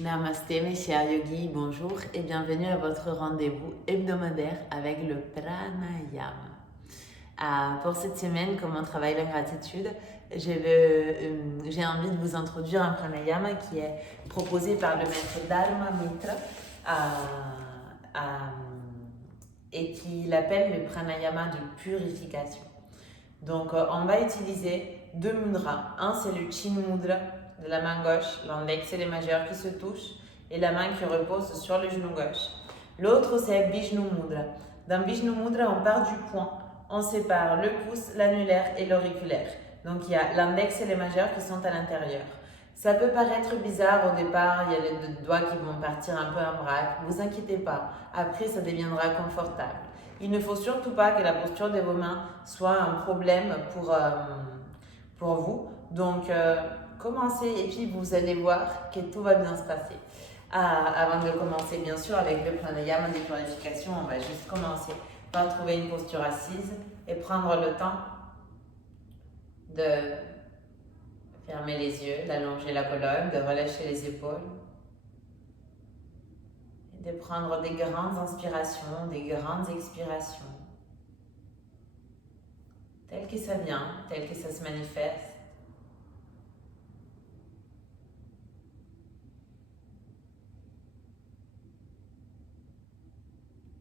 Namasté mes chers yogis, bonjour et bienvenue à votre rendez-vous hebdomadaire avec le pranayama. Pour cette semaine, comme on travaille la gratitude, j'ai envie de vous introduire un pranayama qui est proposé par le maître Dharma Mitra et qui l'appelle le pranayama de purification. Donc on va utiliser deux mudras. Un c'est le Chin Mudra de la main gauche, l'index et les majeurs qui se touchent et la main qui repose sur le genou gauche. L'autre c'est Vishnu Mudra. Dans Vishnu Mudra on part du poing, on sépare le pouce, l'annulaire et l'auriculaire. Donc il y a l'index et les majeurs qui sont à l'intérieur. Ça peut paraître bizarre au départ, il y a les doigts qui vont partir un peu en vrac. Vous inquiétez pas, après ça deviendra confortable. Il ne faut surtout pas que la posture de vos mains soit un problème pour vous. Donc, commencez et puis vous allez voir que tout va bien se passer. Avant de commencer, bien sûr, avec le pranayama de purification, on va juste commencer par trouver une posture assise et prendre le temps de fermer les yeux, d'allonger la colonne, de relâcher les épaules. Et de prendre des grandes inspirations, des grandes expirations. Tel que ça vient, tel que ça se manifeste.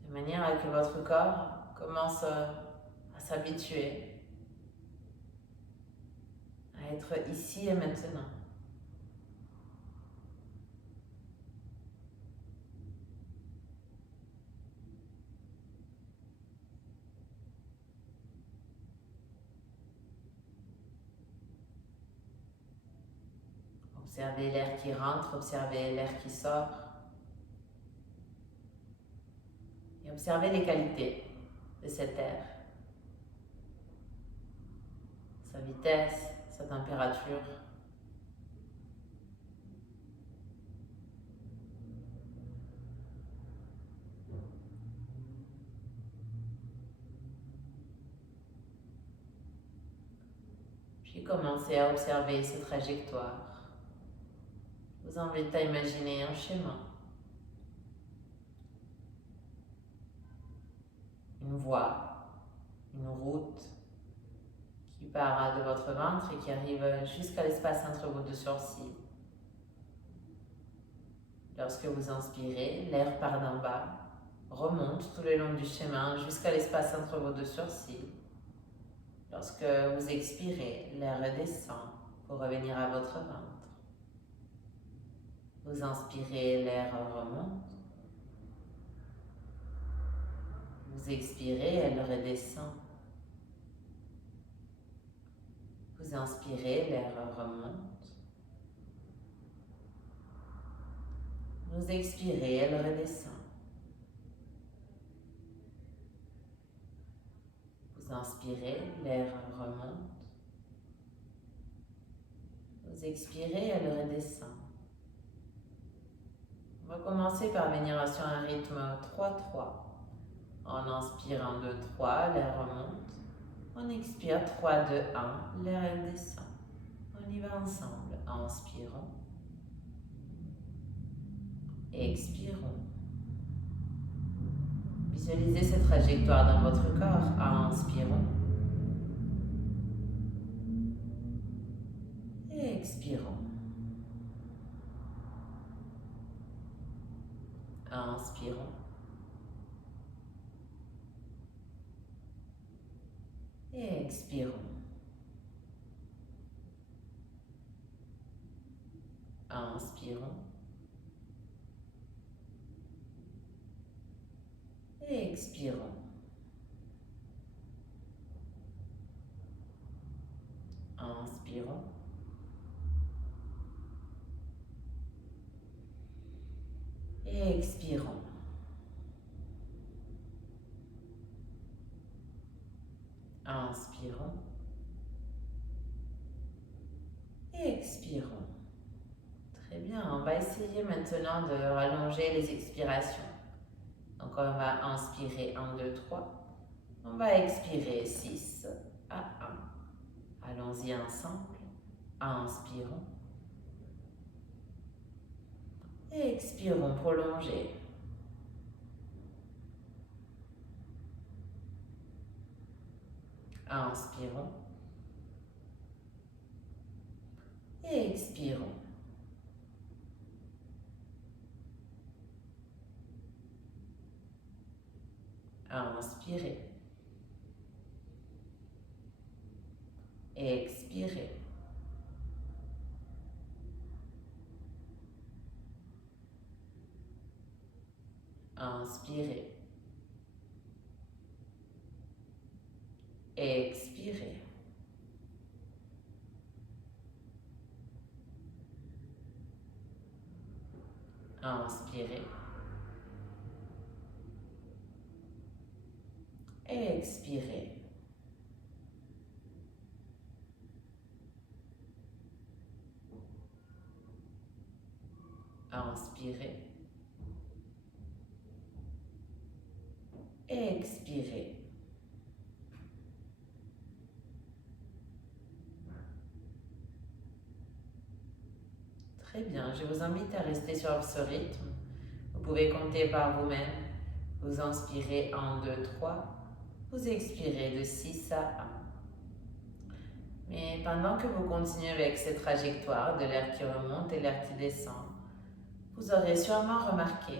De manière à que votre corps commence à s'habituer à être ici et maintenant. Observez l'air qui rentre, observez l'air qui sort. Et observez les qualités de cet air. Sa vitesse, sa température. Puis commencez à observer ses trajectoires. Je vous invite à imaginer un chemin, une voie, une route qui part de votre ventre et qui arrive jusqu'à l'espace entre vos deux sourcils. Lorsque vous inspirez, l'air part d'en bas, remonte tout le long du chemin jusqu'à l'espace entre vos deux sourcils. Lorsque vous expirez, l'air redescend pour revenir à votre ventre. Vous inspirez, l'air remonte. Vous expirez, elle redescend. Vous inspirez, l'air remonte. Vous expirez, elle redescend. Vous inspirez, l'air remonte. Vous expirez, elle redescend. On va commencer par venir sur un rythme 3-3. On inspire 1, 2, 3, l'air remonte. On expire 3, 2, 1, l'air descend. On y va ensemble. Inspirons. Expirons. Visualisez cette trajectoire dans votre corps. Inspirons. Et expirons. Inspirons. Et expirons. Inspirons. Et expirons. Inspirons. Et expirons. Inspirons. Et expirons. Très bien, on va essayer maintenant de rallonger les expirations. Donc on va inspirer 1, 2, 3. On va expirer 6 à 1. Allons-y ensemble. Inspirons. Et expirons, prolongez. Inspirons. Et expirons. Inspirez. Expirez. Inspirez. Expirez. Inspirez. Expirez. Inspirez. Expirez. Très bien, je vous invite à rester sur ce rythme. Vous pouvez compter par vous-même. Vous inspirez 1, 2, 3. Vous expirez de 6 à 1. Mais pendant que vous continuez avec cette trajectoire de l'air qui remonte et l'air qui descend, vous aurez sûrement remarqué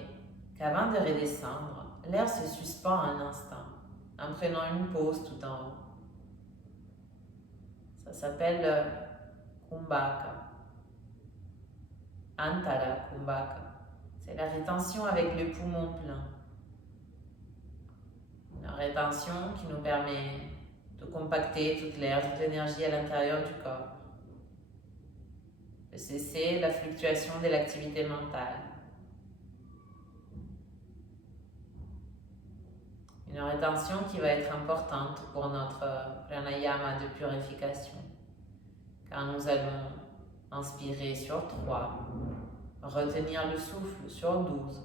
qu'avant de redescendre, l'air se suspend un instant en prenant une pause tout en haut. Ça s'appelle le Kumbhaka. Antara Kumbhaka. C'est la rétention avec le poumon plein. Une rétention qui nous permet de compacter toute l'air, toute l'énergie à l'intérieur du corps. De cesser la fluctuation de l'activité mentale. Une rétention qui va être importante pour notre pranayama de purification. Car nous allons inspirer sur 3, retenir le souffle sur 12,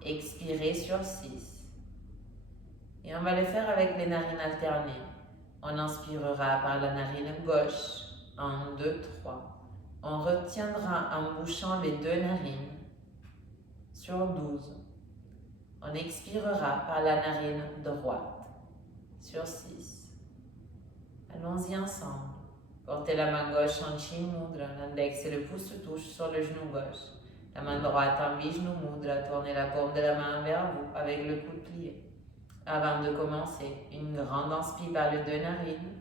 expirer sur 6. Et on va le faire avec les narines alternées. On inspirera par la narine gauche, 1, 2, 3. On retiendra en bouchant les 2 narines sur 12. On expirera par la narine droite sur 6. Allons-y ensemble. Portez la main gauche en Chin Mudra, l'index et le pouce se touchent sur le genou gauche. La main droite en Vishnu Mudra, tournez la paume de la main vers vous avec le coude plié. Avant de commencer, une grande inspire par les 2 narines.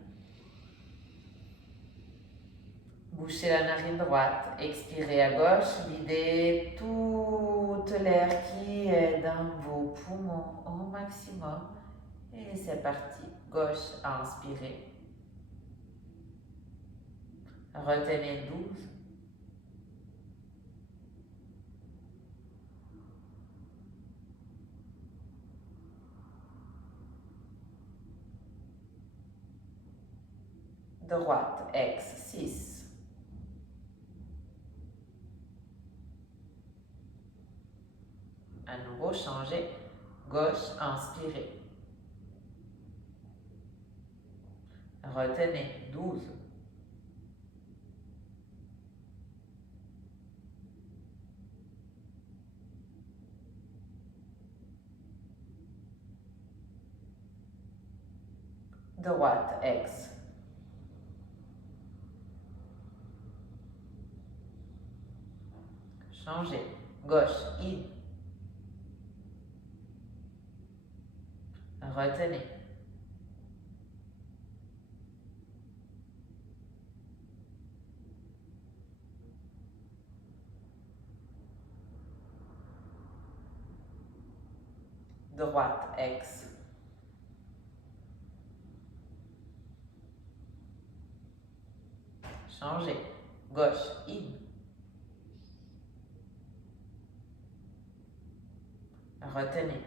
Bouchez la narine droite, expirez à gauche, videz toute l'air qui est dans vos poumons au maximum. Et c'est parti. Gauche, inspirez. Retenez 12. Droite, ex, 6. À nouveau, changez. Gauche, inspirez. Retenez 12. Droite, ex. Changez. Gauche, in. Retenez. Droite, ex. Changez. Gauche, in. Retenez.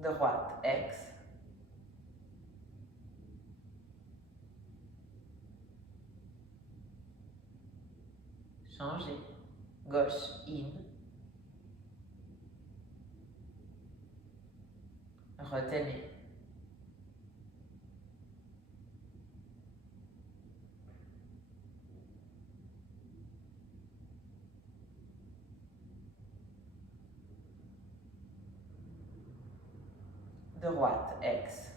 Droite, ex. Changez. Gauche, in. Retenez. Droite, ex.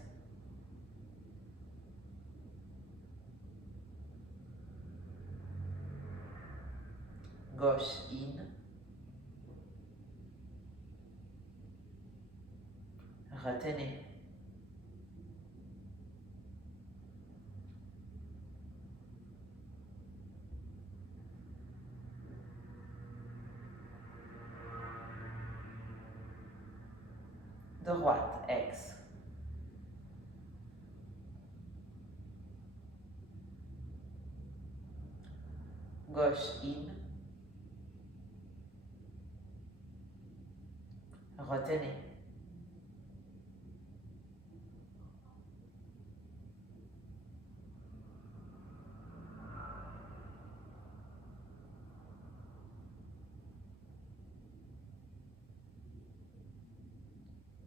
Gauche, in. Retenez. Droite, ex. Gauche, in. Retenez.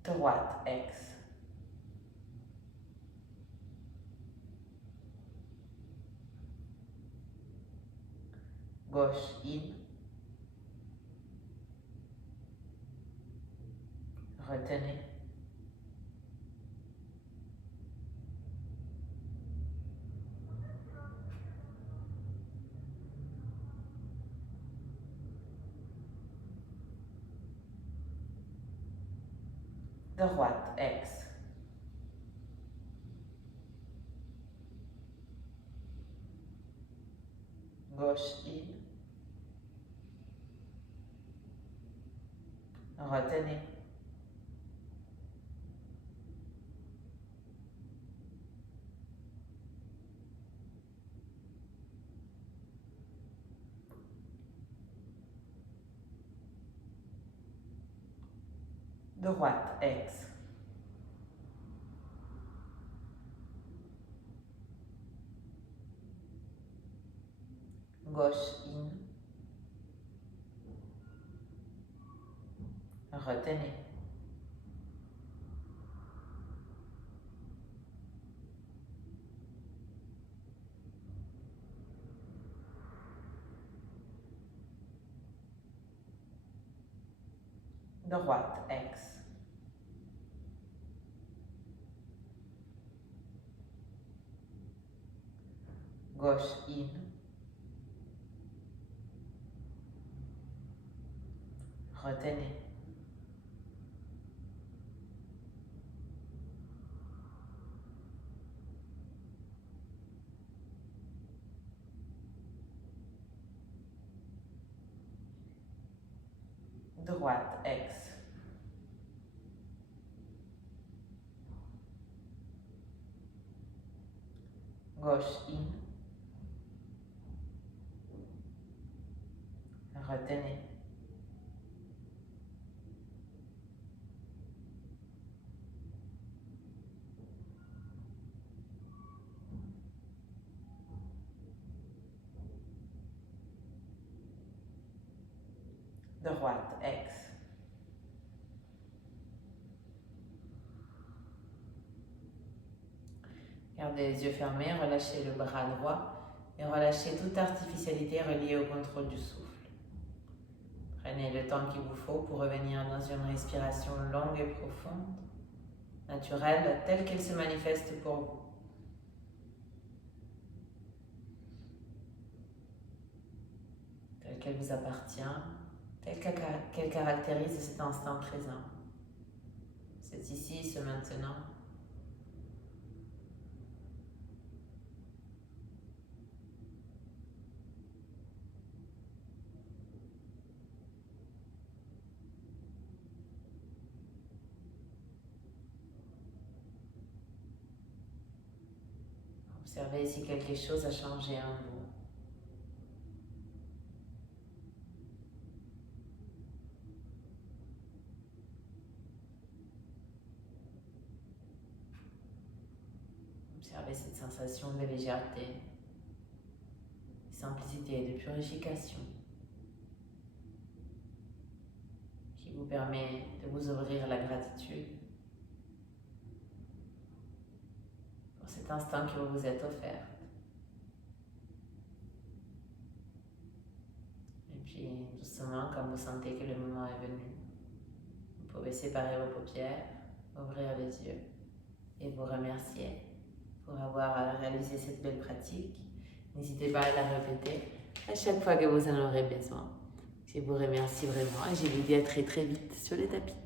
Droite, ex. Gauche, in. Retenez. Droite, ex. Gauche, in. Retenez. Droite, ex. Gauche, in. Retenez. Droite, ex. Gauche, in. Retenez. Droite, ex. Gauche, in. Retenez. Droite, ex. Gardez les yeux fermés, relâchez le bras droit et relâchez toute artificialité reliée au contrôle du souffle. Prenez le temps qu'il vous faut pour revenir dans une respiration longue et profonde, naturelle, telle qu'elle se manifeste pour vous. Telle qu'elle vous appartient, telle qu'elle caractérise cet instant présent. C'est ici, ce maintenant. Observez si quelque chose a changé en vous. Observez cette sensation de légèreté, de simplicité et de purification qui vous permet de vous ouvrir à la gratitude cet instant que vous vous êtes offert. Et puis doucement, quand vous sentez que le moment est venu, vous pouvez séparer vos paupières, ouvrir les yeux et vous remercier pour avoir réalisé cette belle pratique. N'hésitez pas à la répéter à chaque fois que vous en aurez besoin. Je vous remercie vraiment et je vous dis à très très vite sur le tapis.